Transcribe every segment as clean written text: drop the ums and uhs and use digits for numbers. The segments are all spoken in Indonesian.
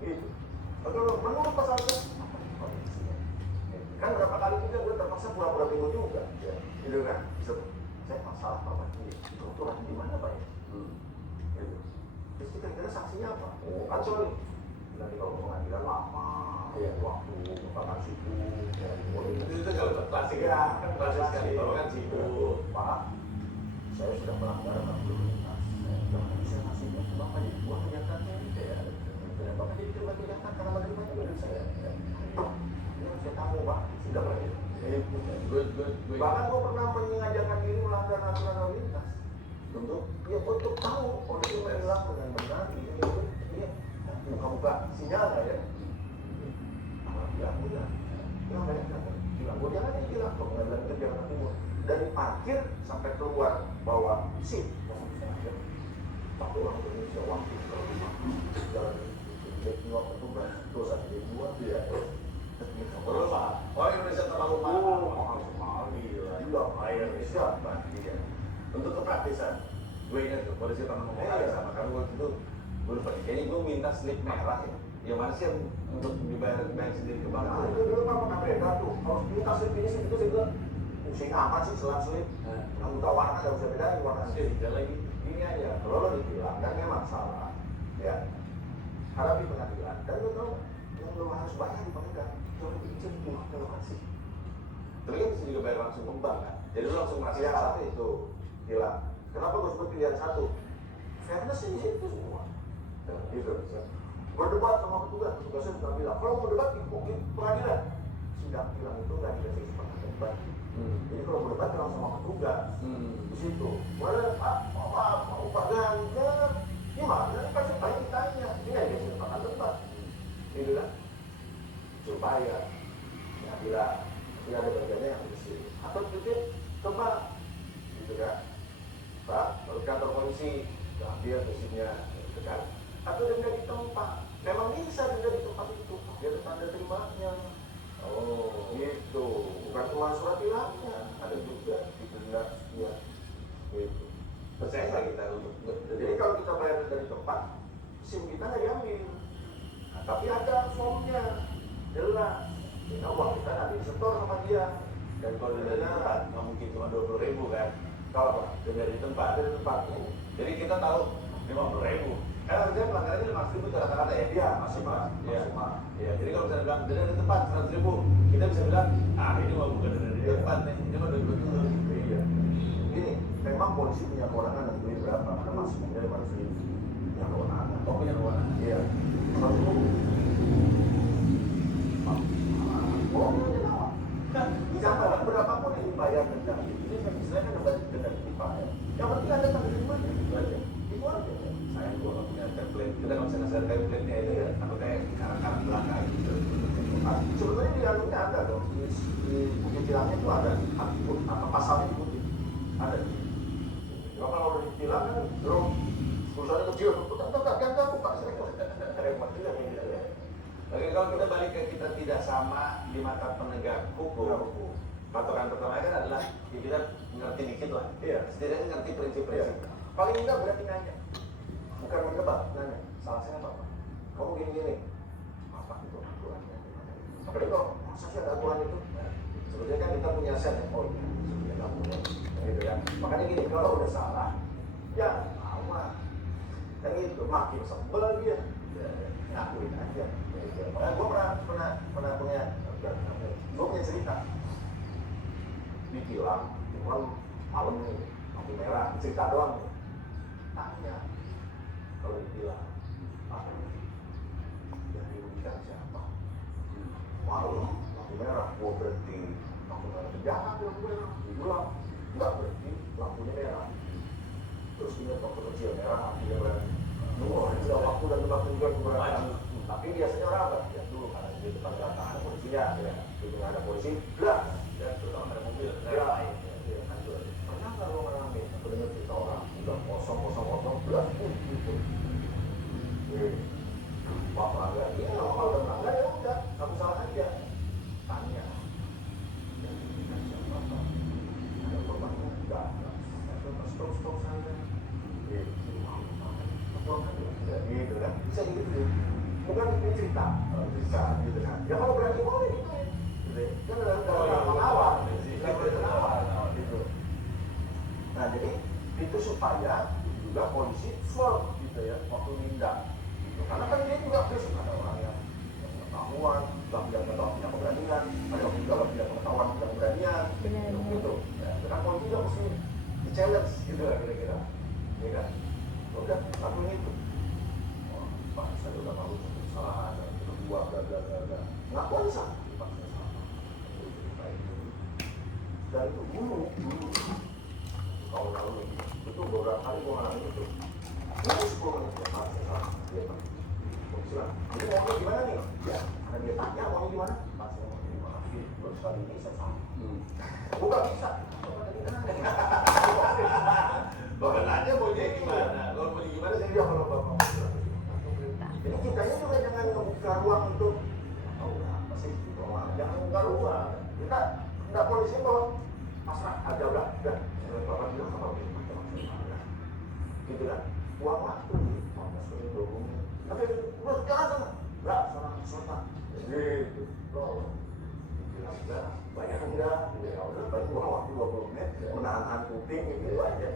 Itu. Kalau menurut pasal itu, kan berapa kali juga gue terpaksa pura-pura bingung juga, ya. Gitu kan? Bisa, saya masalah apa ini? Kebetulan di mana pak ya? Gitu. Terus kira-kira saksinya apa? Oh, kan sorry. Nanti kalau pengadilan lama, waktu makan suku, itu kalau klasik ya, kan klasik sekali. Kalau kan sibuk, Pak, saya sudah melanggar 60 lintas. Bapak bisa masih bapak jadi buah kenyataannya, ya. Dan bapak jadi terima kenyataan karena menerima juga dari saya. Ini saya tahu pak, sudah pak. Bahkan gue pernah mengajarkan diri melanggar aturan lalu lintas untuk tahu kondisi menilang dengan benar. Ini buka sinyal nggak ya? Ya punya. Yang banyak kan? Gue jangan dibilang ke pengadilan negeri Jakarta Timur. Dari parkir sampai keluar bawa SIM. Satu orang Indonesia waktu jalan dua petugas dosa jadi dua. Iya. perlu pak. Orang Indonesia terlalu mahal sekali. Iya, Indonesia. Iya. Untuk kepraktisan, gue ingat tuh polisi pernah ngomong sama karena waktu itu gue lupa. Kayaknya gue minta slip merah ya. Yang mana sih yang untuk dibayar sendiri ke bank? Nah, itu dulu apa beda tuh. Kalau minta slip ini itu saya bilang pusing amat sih selang-selip. Yang udah warna nggak bisa bedain warna Tidak lagi. ini aja. Kalau lo ditilang dan memang salah, ya hadapi pengadilan. Dan lo tahu yang lo harus bayar di pengadilan. Kalau bisa ditilang terima kasih. Tapi kan bisa juga bayar langsung ke bank kan? Jadi lo langsung merasa Yang satu itu hilang. Kenapa gue sebut pilihan satu? Fairness di situ semua. Gitu. Berdebat sama petugasnya sudah bilang, kalau mau debat di pengadilan, sidang tilang itu nggak dikasih kesempatan debat. Jadi kalau berdebat bilang sama petugas, di situ, boleh Pak, mau Pak Ganjar, gimana? Kan supaya ditanya, ini nggak dikasih kesempatan debat, gitu kan? Supaya, ya bila ada bagiannya yang bersih, atau titip ke bank, gitu kan? Pak, kalau kantor polisi, ambil mesinnya, gitu kan? Atau denda di tempat, memang bisa denda di tempat itu, dia tanda terimanya. Oh, gitu. Bukan cuma surat tilangnya, ada juga di denda dia. Gitu. percaya nggak kita untuk Jadi kalau kita bayar dari tempat, SIM kita nggak diambil. Nah, tapi ada formnya, jelas. Kita uang kita nanti disetor sama dia. dan kalau denda di tempat nggak mungkin cuma 20.000 kan? Kalau apa? Denda di tempat. Dari tempat. Jadi kita tahu 50.000. Karena harusnya pelanggarannya 5.000 itu rata-rata ya? Iya, masih mas. Iya. Iya. Jadi kalau misalnya bilang denda di tempat 100.000, kita bisa bilang, ini mah bukan denda di tempat nih, ini mah 20.000. Iya. Ini memang polisi punya kewenangan nentuin berapa, karena maksimumnya 500.000. Punya kewenangan. Oh, punya kewenangan. Iya. Satu. Bohong aja nawa. Jangan berapapun yang dibayar denda. Ini istilahnya denda dibayar. Yang penting ada tanda terimanya. Itu aja. Itu aja. Sayang gue nggak punya template. Kita nggak bisa ngasih template-nya itu ya. Takutnya karang-karang belakang gitu. Sebetulnya di dalamnya ada dong. Di bukit tilangnya itu ada. Apa pasalnya di bukit? Ada. Cuma kalau udah ditilang kan, dong. Perusahaannya kecil. Jangan buka. Repot juga gitu ya. Oke, kalau kita balik ke kita tidak sama di mata penegak hukum, patokan pertama kan adalah ya kita ngerti dikit lah. Iya. Setidaknya ngerti prinsip-prinsip. Paling enggak berarti nanya. Bukan mendebat, nanya. Salah saya apa? Kamu gini-gini. Apa itu aturannya? Apalagi kalau masa sih ada aturan itu? Sebetulnya kan kita punya set ya. Oh iya, sebetulnya nggak punya. Gitu kan. Makanya gini, kalau udah salah, ya awas. Dan itu makin sebel dia. Ngakuin aja. Gue pernah punya cerita. Ditilang, cuman malam nih, lampu merah, cerita doang nih. Tanya, kalau ditilang, apa yang dirugikan siapa? Malam, lampu merah, gue berhenti, lampu merah, jangan lampu merah, diulang, nggak berhenti, lampunya merah. Terus ingat waktu kecil merah, lampunya merah. Sudah waktu dan waktu juga maju. Tapi biasanya orang nggak lihat dulu karena di depan nggak ada polisinya, ya. Itu nggak ada polisi, belas. Ya, terutama ada mobil. Ya, pernah nggak lo ngalamin? Aku dengar cerita orang udah kosong, belas pun gitu. Pak pelanggar, ya kalau udah melanggar ya udah, kamu salah aja. Tanya, yang diberikan siapa? Ada korbannya? Enggak. Stop saya. Gitu kan? Bisa gitu. bukan ini cerita gitu kan. Ya kalau berani boleh gitu ya. Kan dalam mengawal, gitu. Nah jadi itu supaya juga polisi firm gitu ya waktu nindak. Gitu. Karena kan dia juga besok ada orang yang pengetahuan, yang tidak punya keberanian, ada yang juga tidak pengetahuan punya keberanian, gitu. Ya, karena polisi juga mesti di challenge gitu lah kira-kira, ya kan? Udah lakuin itu. Oh, Pak, saya udah malu satu kesalahan, kedua, bla bla bla bla. Ngakuan salah, Pak saya salah. Dan itu dulu kalau lalu itu beberapa kali gua ngalamin itu. Ini 10 menit ya, Pak saya salah. Iya Pak. Silakan. Jadi maunya gimana nih? Ya, karena dia tanya maunya gimana? Pak saya mau dimaafin, baru sekali ini saya salah. Bukan bisa. Coba tadi kan Bahkan aja mau jadi gimana? Kalau mau jadi gimana jadi dia kalau bapak. Jadi kitanya juga jangan membuka ruang untuk tahu apa sih ruang. Jangan membuka ruang. Kita nggak polisi bahwa pasrah aja udah. Bapak bilang apa gitu kan? Uang waktu 15 menit 20 menit. Tapi udah jalan sana. Enggak, sana selatan. Gitu. Loh. Enggak, bayar enggak. Ya udah, tapi uang waktu 20 menit menahan kuping gitu aja.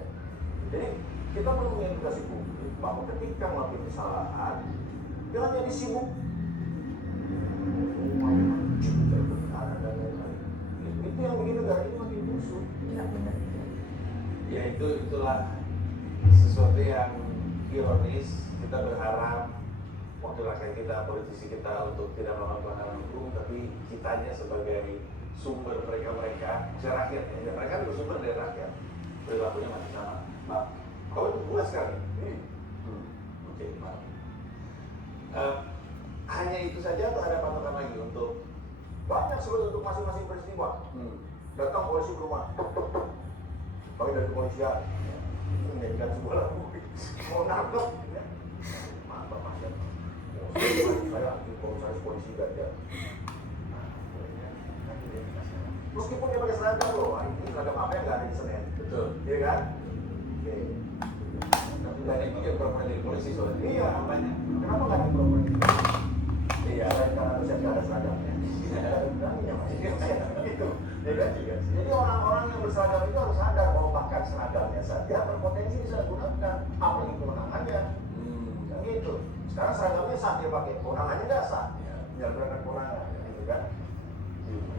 Jadi kita perlu mengedukasi publik bahwa ketika melakukan kesalahan jangan jadi sibuk itu yang bikin negara ini makin busuk. ya itulah sesuatu yang ironis. Kita berharap wakil rakyat kita, politisi kita untuk tidak melakukan pelanggaran hukum, tapi kitanya sebagai sumber mereka saya rakyat ya, mereka bersumber dari rakyat, perilakunya masih sama. Pak, kau itu puas sekali. Oke, Pak. Hanya itu saja atau ada patokan lagi untuk banyak sebetulnya untuk masing-masing peristiwa. Datang polisi ke rumah, bagi dari kepolisian, menjadikan sebuah lagu, mau nangkep, mantap masya. Saya ambil komisaris polisi Gajah. Meskipun dia pakai seragam loh, ini seragam apa yang nggak ada di Senen, betul, iya kan? Oke. Dan itu yang pernah jadi polisi soalnya. Iya, banyak. kenapa nggak ada program? Iya, karena saya nggak ada seragamnya. Gitu. Jadi orang-orang yang berseragam itu harus sadar bahwa bahkan seragamnya saja berpotensi bisa digunakan, apalagi kewenangannya. Kan gitu. Sekarang seragamnya sah dia pakai, kewenangannya nggak sah. Menyalahgunakan kewenangan, gitu kan?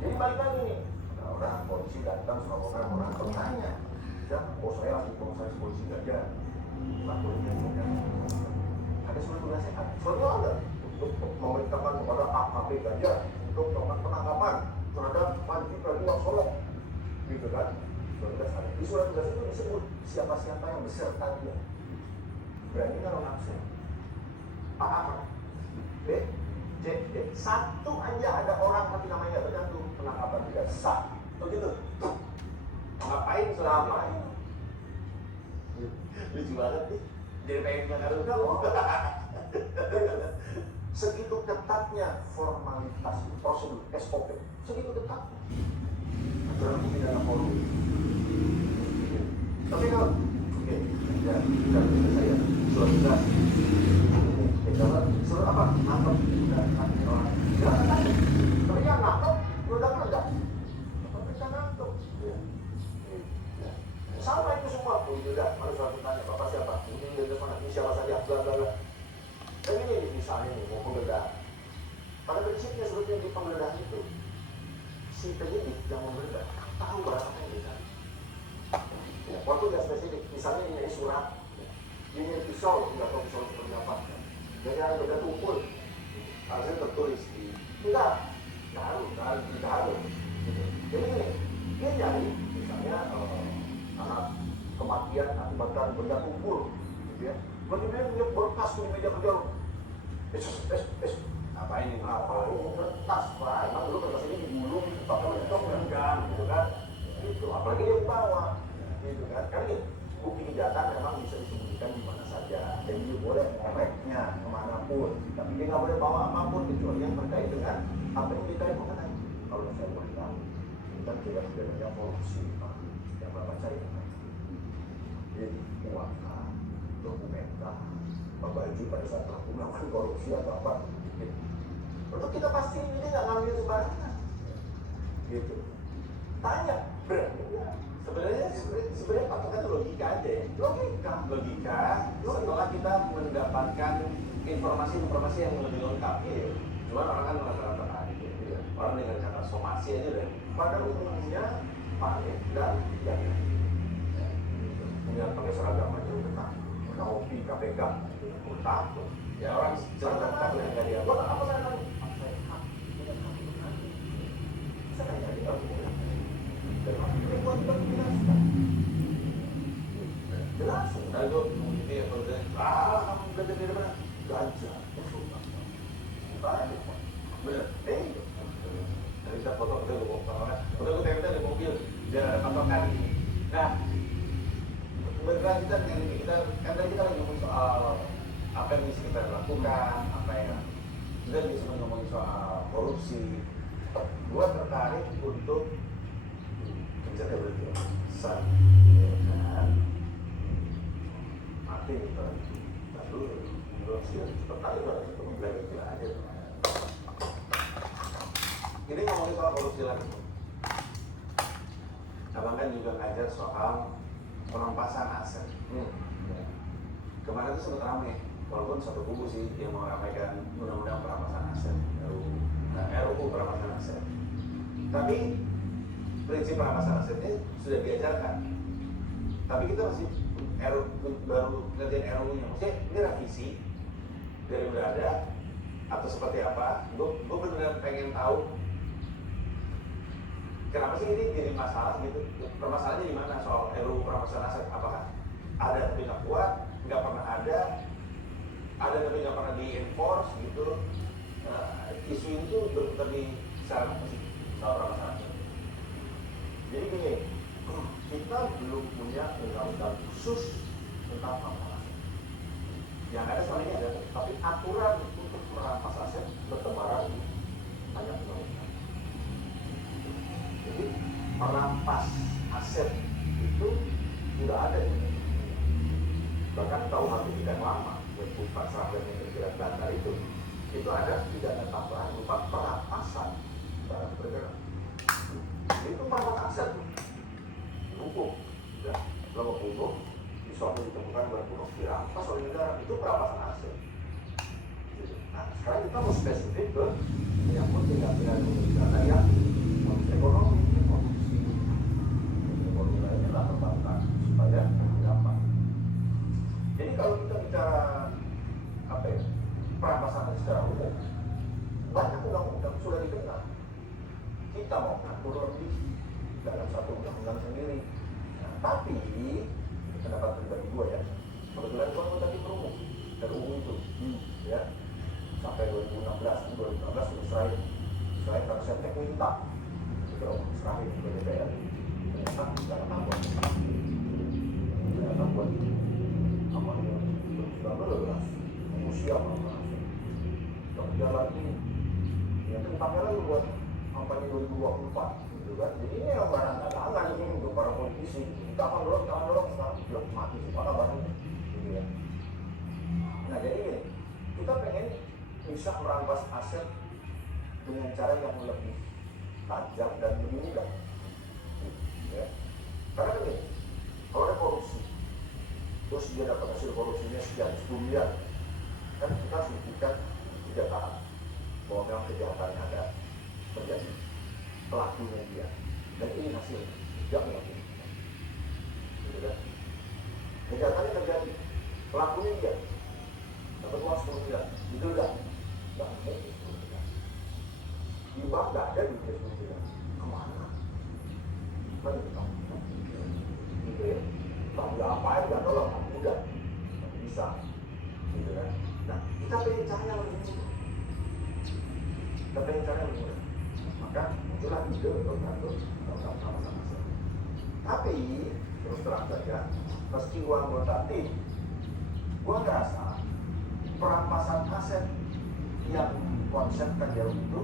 Jadi balik lagi nih, nah, orang polisi datang sama orang bertanya, ya, oh saya lagi komisaris polisi Gajah. Pak polisi ada surat tugasnya, suratnya ada untuk memerintahkan kepada AKP Gajah untuk melakukan penangkapan terhadap Panji Pragiwaksono, gitu kan? Surat tugas ada. Di surat tugas itu disebut siapa-siapa yang beserta dia. Berani kalau nafsu. A B C D. Satu aja ada orang tapi namanya nggak tercantum, penangkapan tidak sah. Begitu. Ngapain selama ini? Lucu banget nih. Jadi pengen mengaruh. Segitu ketatnya formalitas prosedur SOP, segitu ketatnya aturan pidana korupsi. Tapi kalau oke, ya sudah saya surat tugas. Surat apa? Nangkep orang. Jangan nangkep. Tapi yang nangkep meledak-meledak. Mereka nangkep. Sama itu semua. Tidak harus langsung tanya bapak siapa? Ini dari mana? Ini siapa saja? Bla bla bla. Dan ini misalnya nih mau penggeledahan. Pada prinsipnya sebetulnya di penggeledahan itu si penyidik yang menggeledah tahu berapa yang dicari. Ya, waktu nggak spesifik. Misalnya ini surat, ini pisau, nggak tahu pisau seperti apa. Dan yang beda tumpul, harusnya tertulis di. Tidak harus. Gitu. Jadi ini dia nyari misalnya anak kematian akibatkan benda tumpul, gitu ya. Bagaimana dia berkas di meja kerja lo? Apa ini? Kertas, Pak. Emang dulu kertas ini digulung, pakai mentok kan, gitu kan? Gitu. Apalagi dia bawa, gitu kan? Karena ini bukti kejahatan memang bisa disembunyikan di mana saja. Dan dia boleh ngoreknya kemanapun, tapi dia nggak boleh bawa apapun kecuali yang terkait dengan apa yang dicari mengenai. Kalau saya boleh tahu, ini kan tidak sebenarnya korupsi, Pak. Yang Bapak cari. Jadi uang, dokumenta, baju pada saat pelaku melakukan korupsi atau apa. Gitu. Untuk kita pasti ini nggak ngambil sembarangan. Gitu. Tanya, berani nggak? Sebenarnya patokan logika aja ya. Logika setelah kita mendapatkan informasi yang lebih lengkap ya. Cuma orang kan rata-rata panik ya. Orang dengan kata somasi aja deh. Pada umumnya panik dan jangan. Kemudian pakai seragam aja udah takut. Naopi KPK udah takut. Ya orang cerita takut yang nggak dia. Buat apa saya tahu? Saya hak. Tidak takut nanti. Saya nggak tahu. Dan akhirnya buat kita menjelaskan. Jelasin. Lalu ini ya kalau kamu belajar dari mana? Gajah. Balik. bener. Eh, Kita foto kita lu foto tempel di mobil biar ada patokan. Nah, berkelanjutan dengan ini kita kan tadi kita lagi ngomong soal apa yang bisa kita lakukan, apa yang kita bisa ngomongin soal korupsi. Gua tertarik untuk kebijakan berkesan, ya kan? mati gitu. Lalu belum sih tertarik lah itu belajar aja. Ini ngomongin soal korupsi lagi. Abang kan juga ngajar soal perampasan aset. Kemarin itu sempat ramai, walaupun satu kubu sih yang meramaikan undang-undang perampasan aset, RUU perampasan aset. Tapi prinsip perampasan asetnya sudah diajarkan. Tapi kita masih baru ngerjain RUU-nya. Maksudnya ini revisi dari udah ada atau seperti apa? Gue benar-benar pengen tahu kenapa sih ini jadi masalah gitu. Permasalahannya di mana soal RUU perampasan aset? Apakah ada tapi nggak kuat, nggak pernah ada tapi nggak pernah di-enforce gitu. Isu ini tuh berputar di sana apa sih soal perampasan aset? Jadi gini, kita belum punya undang-undang khusus tentang perampasan aset. Yang ada selama ini ada, Tapi aturan untuk merampas aset bertebaran di banyak undang-undang. Jadi merampas aset itu sudah ada di Indonesia. Bahkan KUHP kita yang lama, 2004 yang terjerat Bantar itu ada pidana tambahan berupa perampasan barang bergerak. Itu merampas aset, hukum, ya, kalau bunuh, di suatu ditemukan berbunuh, dirampas oleh negara, itu perampasan aset. Nah, sekarang kita mau spesifik ke menyangkut tindak-tindak pidana yang ekonomi, produksi, ekonomi lainnya lah perbankan supaya dapat. Jadi kalau kita bicara apa ya, perampasan secara umum, banyak undang-undang sudah dikenal. Kita mau ngatur lebih dalam satu undang-undang sendiri. Nah, tapi pendapat pribadi gue ya, kebetulan gue anggota tim perumum RUU itu, ya sampai 2016 sudah selain karena saya minta kita serahin ke DPR, ternyata tidak buat amannya 2019 usia perampasan. Kemudian lagi ya tentangnya lagi buat kampanye 2024 gitu kan. Jadi ini yang barang dagangan ini untuk para politisi. Kita akan dorong sekarang belum mati sih apa kabarnya gitu ya. Nah jadi gini, kita pengen bisa merampas aset dengan cara yang lebih tajam dan lebih mudah. Ya. Karena gini, kalau ada korupsi, terus dia dapat hasil korupsinya sekian 10 miliar, kan kita harus buktikan 3 tahap bahwa memang kejahatannya ada terjadi, pelakunya dia, dan ini hasilnya tidak mungkin. Gitu kan? Kejahatannya terjadi, pelakunya dia dapat uang 10 miliar, itu udah nggak mungkin 10 miliar. Di bank nggak ada duitnya 10 miliar, kemana? Kan gitu ya. Tapi apa aja tolong mudah, bisa, gitu kan? Nah, kita pengen cara yang lebih mudah. Maka muncullah ide untuk mengatur sama-sama. Tapi terus terang saja, meski gua anggota tim, gua ngerasa perampasan aset yang konsepkan jauh itu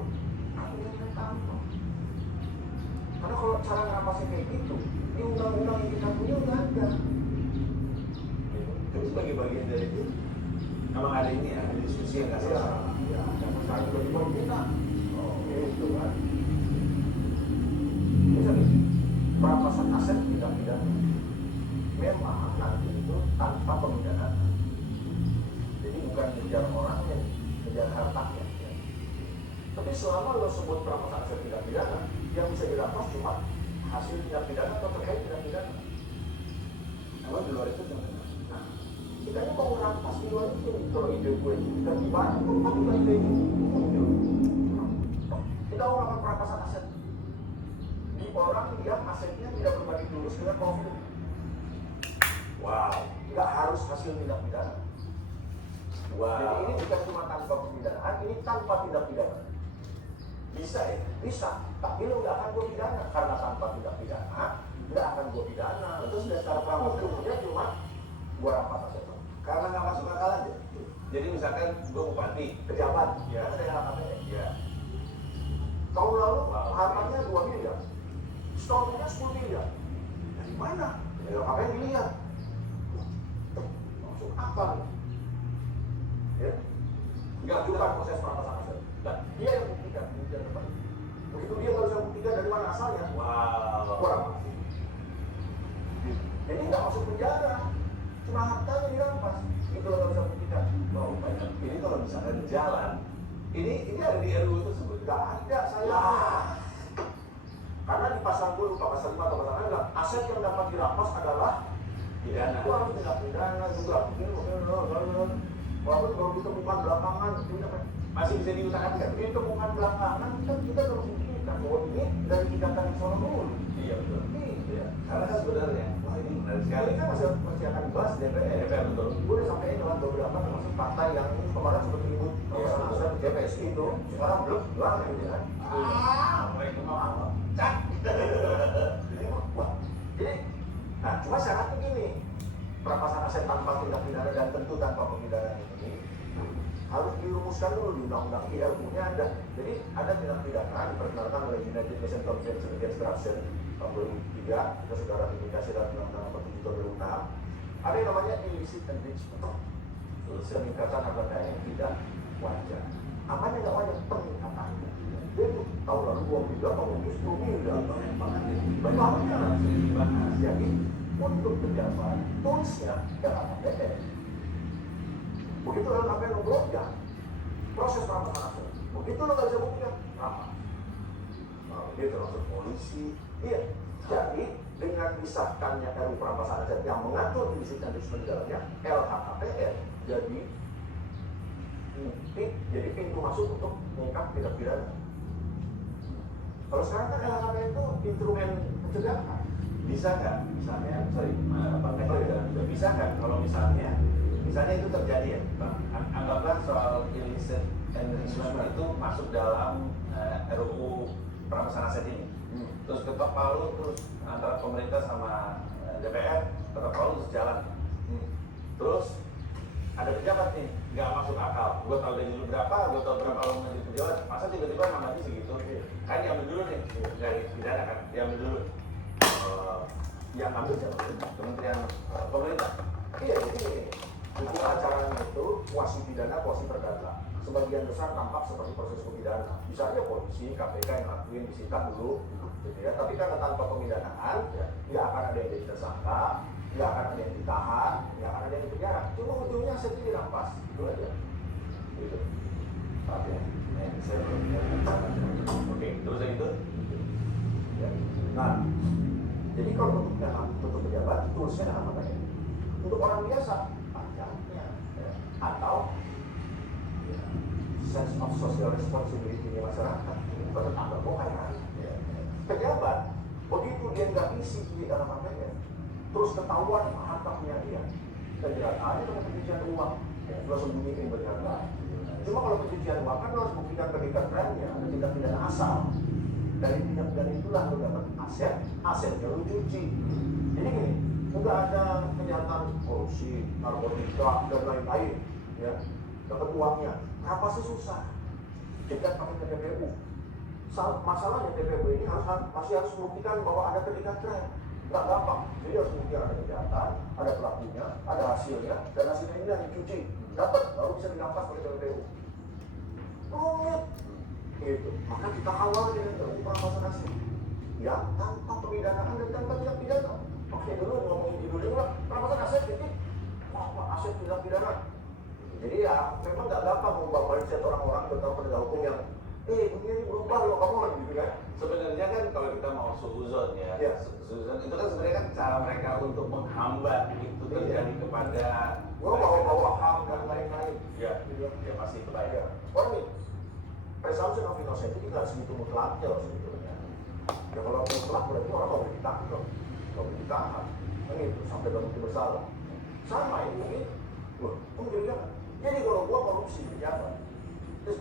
aku yang tahu. Karena kalau cara ngerampasnya kayak gitu, di undang-undang yang kita punya udah ada. Itu sebagai bagian dari itu Emang ada ini ya, ada diskusi yang nggak Ya, salah. ya, dan sekarang tiba-tiba kita, oh itu kan. Misalnya, perampasan aset tidak pidana. Memang nanti itu tanpa pemidanaan. Jadi bukan ngejar orangnya, ngejar hartanya. Ya. Tapi selama lo sebut perampasan aset tidak pidana, yang bisa dirampas cuma hasil tindak pidana atau terkait tindak pidana. Emang di luar itu gimana? Nah, kita ini mau merampas di luar itu, kalau ide gue dan ibarat itu kan bukan ide itu. Kita mau melakukan perampasan aset di orang yang asetnya tidak berbanding lurus dengan profit. Wow. Nggak harus hasil tindak pidana. Wow. Jadi ini bukan cuma tanpa pemidanaan, ini tanpa tindak pidana. Bisa ya? Bisa, tapi lo nggak akan gue pidana karena tanpa tindak pidana nggak akan gue pidana. Terus dasar perampasan ilmunya cuma gue rampas aset lo. Karena nggak masuk akal aja. Jadi misalkan gue bupati, Pejabat, Ya. kan ada yang LHKPN. ya, Tahun lalu Wow. hartanya 2 miliar, stoknya 10 miliar. Dari mana? Ya LHKPN dilihat. Masuk apa nih? Ya, nggak bukan proses perampasan aset. Nah, dia yang buktikan, buktikan depan. Begitu dia nggak bisa buktikan dari mana asalnya, Wow. gua rampas. Jadi nggak masuk penjara, cuma hartanya dirampas. Itu lo nggak bisa buktikan. Wow, banyak. Ini kalau misalkan jalan, ini ada di RUU tersebut. Nggak ada saya. Wah. Karena di pasal gue lupa pasal 5 atau pasal 6 bilang aset yang dapat dirampas adalah Pidana. itu harus tindak pidana juga. Walaupun baru ditemukan belakangan, Masih bisa diusahakan kan? ditemukan belakangan kita harus buktikan bahwa ini dari tindakan yang salah dulu. Iya betul. Iya. Karena kan sebenarnya, wah ini menarik sekali. Ini kan masih akan dibahas di DPR. DPR, betul. Gue udah sampai dengan beberapa termasuk partai yang kemarin sempat ribut Iya, betul. DPSI itu sekarang belum bilang gitu kan. Mereka mau apa? Cak. Jadi, nah cuma syaratnya gini, perampasan aset tanpa tindak pidana dan tentu tanpa pemidanaan ini harus dirumuskan dulu di undang-undang ILU-nya ada. Jadi ada tindak pidana diperkenalkan oleh United Nations Convention Against Corruption tahun 2003, kita sudah ratifikasi dalam undang-undang nomor 7 tahun 2006. Ada yang namanya illicit enrichment, peningkatan harta daya yang tidak wajar. Apanya nggak wajar? Peningkatannya. Dia itu tahun lalu 2 miliar, tahun ini 10 miliar. Banyak banget ya. Banyak banget. Sering dibahas. Jadi untuk pejabat, toolsnya LHKPN. Begitu LHKPN ngebloknya, proses perampasan aset. Begitu lo nggak bisa buktikan, rampas. Nah, dia termasuk polisi. Iya. Jadi dengan disahkannya RUU perampasan aset yang mengatur illicit enrichment di dalamnya, LHKPN jadi jadi pintu masuk untuk mengungkap tindak pidana. Kalau sekarang kan LHKPN itu instrumen pencegahan. Bisa nggak misalnya, Bang Kaisan juga bisa nggak kalau misalnya itu terjadi ya, Bang, anggaplah soal illicit enrichment itu masuk dalam RUU perampasan aset ini, terus ketok palu terus antara pemerintah sama DPR ketok palu terus jalan, terus ada pejabat nih nggak masuk akal, gue tahu gaji lu berapa, gue tahu berapa lo menjadi pejabat, masa tiba-tiba namanya segitu, kan diambil dulu nih dari pidana kan, diambil dulu. Yang ambil siapa? Kementerian Pemerintah. Iya, jadi hukum acaranya itu kuasi pidana, kuasi perdata. Sebagian besar tampak seperti proses pemidana. Bisa aja polisi, KPK yang ngakuin disita dulu, gitu ya. Tapi karena tanpa pemidanaan, ya, nggak akan ada yang jadi tersangka, nggak akan ada yang ditahan, nggak akan ada yang dipenjara. Cuma ujungnya asetnya dirampas, itu aja. Gitu. Oke, saya belum. Oke, terus yang itu? Ya. Nah, jadi kalau untuk pejabat, toolsnya apa ya? Untuk orang biasa, pajaknya, ya. Atau ya, sense of social responsibility masyarakat, bukan tetangga kok kan? Ya. Pejabat, begitu dia nggak isi di dalam APBN, terus ketahuan harta punya dia, penjara aja dengan pencucian uang, lo sembunyiin berharga. Cuma kalau pencucian uang kan lo harus buktikan predikat-nya, ada tindak pidana asal. Dari tindak pidana itulah lo dapat asetnya lo cuci. Jadi gini, nggak ada kejahatan korupsi, narkotika dan lain-lain, ya, dapat uangnya. Rapasnya susah, cegat pakai TPPU. Masalahnya TPPU ini masih harus membuktikan bahwa ada predikat crime. Nggak gampang, jadi harus membuktikan ada kejahatan, ada pelakunya, ada hasilnya, dan hasilnya ini yang dicuci. dapat baru bisa dirampas oleh PPU. Rumit, gitu. Maka kita kawal dengan perampasan aset, ya tanpa pemidanaan dan tanpa tindak pidana. Oke, dulu ngomongin di dunia perampasan aset, jadi aset tindak pidana. Jadi ya memang nggak gampang mengubah mindset orang-orang tentang penegak hukum yang begini berubah loh kamu kan gitu kan. Sebenarnya kan kalau kita mau suzon ya, Ya. suzon itu kan sebenarnya kan cara mereka untuk menghambat itu terjadi kepada Gua bawa ham dan lain-lain. ya, ya pasti Ya, kebayang. orang ini presumption of innocence itu tidak segitu mutlaknya loh sebetulnya. Ya kalau mutlak berarti orang nggak boleh ditahan, nggak boleh ditahan, kan itu sampai terbukti bersalah. Sama ini mungkin, loh, kan? Jadi kalau gua korupsi di pejabat, terus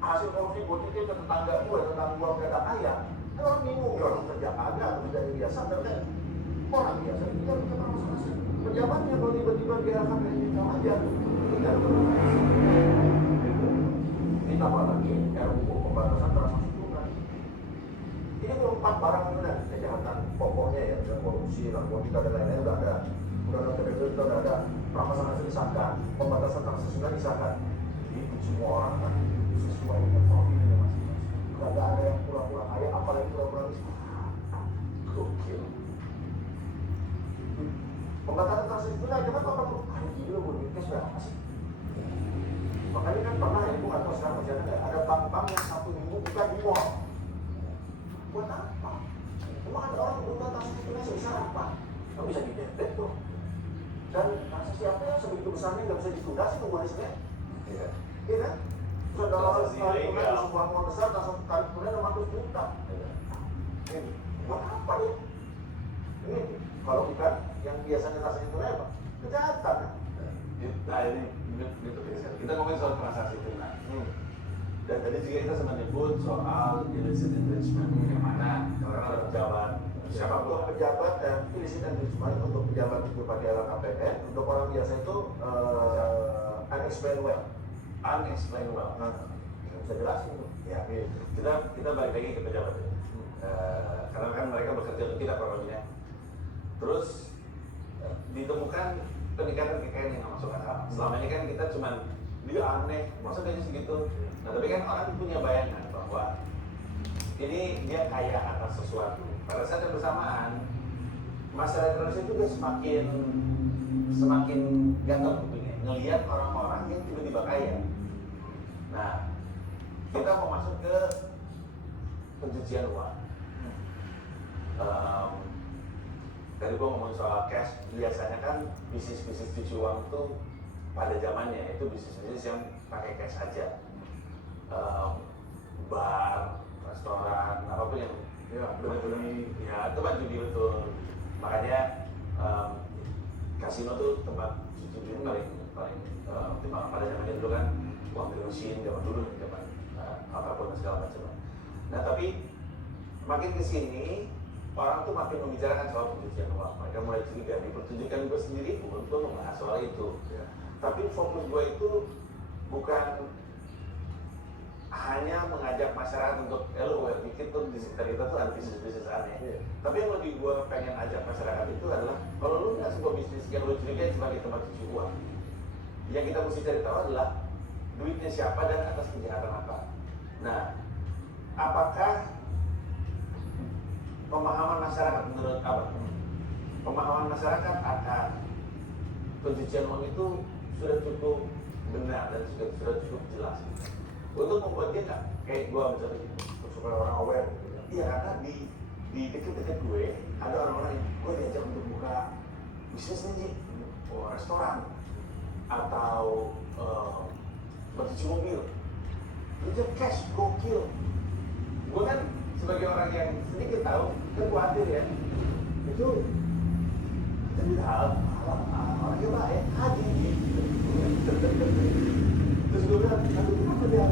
hasil korupsi gua titip ke tetangga gua udah kaya, kan orang bingung ya orang kerja kagak atau kerja biasa, tapi kan orang biasa itu kan kita masalah sih. Pejabatnya kalau tiba-tiba dia akan meninggal aja, tinggal ditambah lagi RUU pembatasan transaksi tunai. Ini belum 4 barang itu dan kejahatan pokoknya ya, ada korupsi, narkotika dan lain-lain udah ada. Undang-undang TPK itu udah ada, perampasan aset disahkan, pembatasan transaksi tunai disahkan. Itu semua orang kan sesuai dengan profilnya masing-masing. Gak ada yang pura-pura kaya, apalagi pura-pura miskin. Gokil. Pembatasan transaksi tunai, kenapa kamu? Gila gue cash berapa sih? Makanya kan pernah ya, gue nggak tahu sekarang masih ada nggak, ada bank-bank yang 1 minggu buka di mall. Buat apa? Emang ada orang yang berubah transaksi tunai sebesar apa? Nggak bisa didebet tuh. Dan transaksi apa yang sebegitu besarnya nggak bisa ditunda sih nunggu hari Senin? Iya. Iya kan? Terus ada orang Transaksi tarik tunai ilegal. di sebuah mall besar, tarik tunai 600 juta. Iya. Ini buat apa ya? Ini kalau bukan yang biasanya transaksi tunai apa? Kejahatan. Nah ini kita ngomongin soal transaksi tunai. Dan tadi juga kita sempat nyebut soal illicit enrichment, yang mana karena ada pejabat siapapun Untuk pejabat illicit enrichment untuk pejabat itu pakai LHKPN, untuk orang biasa itu unexplained wealth. unexplained wealth. Nah, bisa jelasin tuh. Ya, kita balik lagi ke pejabat ya. Karena kan mereka bekerja untuk kita produknya. Terus ditemukan peningkatan kekayaan yang nggak masuk akal. Selama ini kan kita cuman dia aneh, masa gaji segitu. Nah tapi kan orang punya bayangan bahwa ini dia kaya atas sesuatu. Pada saat yang bersamaan, masyarakat Indonesia juga semakin gatal kupingnya ngelihat orang-orang yang tiba-tiba kaya. Nah, kita mau masuk ke pencucian uang. Tadi gua ngomong soal cash, biasanya kan bisnis-bisnis cuci uang itu pada zamannya itu bisnis-bisnis yang pakai cash aja. Bar, restoran, apapun yang betul-betul ya tempat judi betul. Makanya kasino tuh tempat cuci duit paling optimal pada zamannya dulu kan, uang di mesin zaman dulu, zaman apapun segala macam. Nah tapi makin kesini orang tuh makin membicarakan soal pencucian uang. Mereka mulai curiga. Di pertunjukan gue sendiri pun gue membahas soal itu. Ya. Tapi fokus gue itu bukan hanya mengajak masyarakat untuk lo pikir tuh di sekitar kita tuh ada bisnis-bisnis aneh. Ya. Tapi yang lebih gue pengen ajak masyarakat itu adalah kalau lu nggak sebuah bisnis yang lu curigai sebagai tempat cuci uang, yang kita mesti cari tahu adalah duitnya siapa dan atas kejahatan apa. Nah, apakah pemahaman masyarakat menurut apa? Pemahaman masyarakat akan pencucian uang itu sudah cukup benar dan sudah cukup jelas untuk membuat dia nggak kayak gua misalnya gitu, Supaya orang aware gitu ya. iya karena di dekat-dekat gue ada orang-orang yang gue diajak untuk buka bisnis nih, restoran atau bercuci mobil, dia cash gokil. Gue kan sebagai orang yang sedikit tahu, kan khawatir ya itu hal orangnya baik, haji gitu. Terus gue bilang, aduh kenapa dia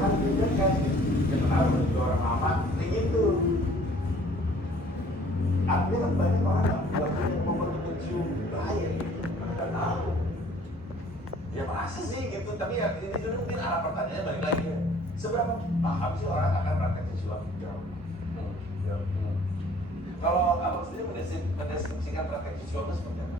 harus dia cash yang tahu juga orang lama kayak gitu. Artinya kan banyak orang yang punya momen mencium bahaya gitu, mereka tahu. Ya masa sih gitu, tapi ya ini juga mungkin arah pertanyaannya balik lagi. Seberapa paham sih orang akan praktek seksual? Jauh. Kalau abang sendiri mendeskripsikan praktek seksual itu seperti apa?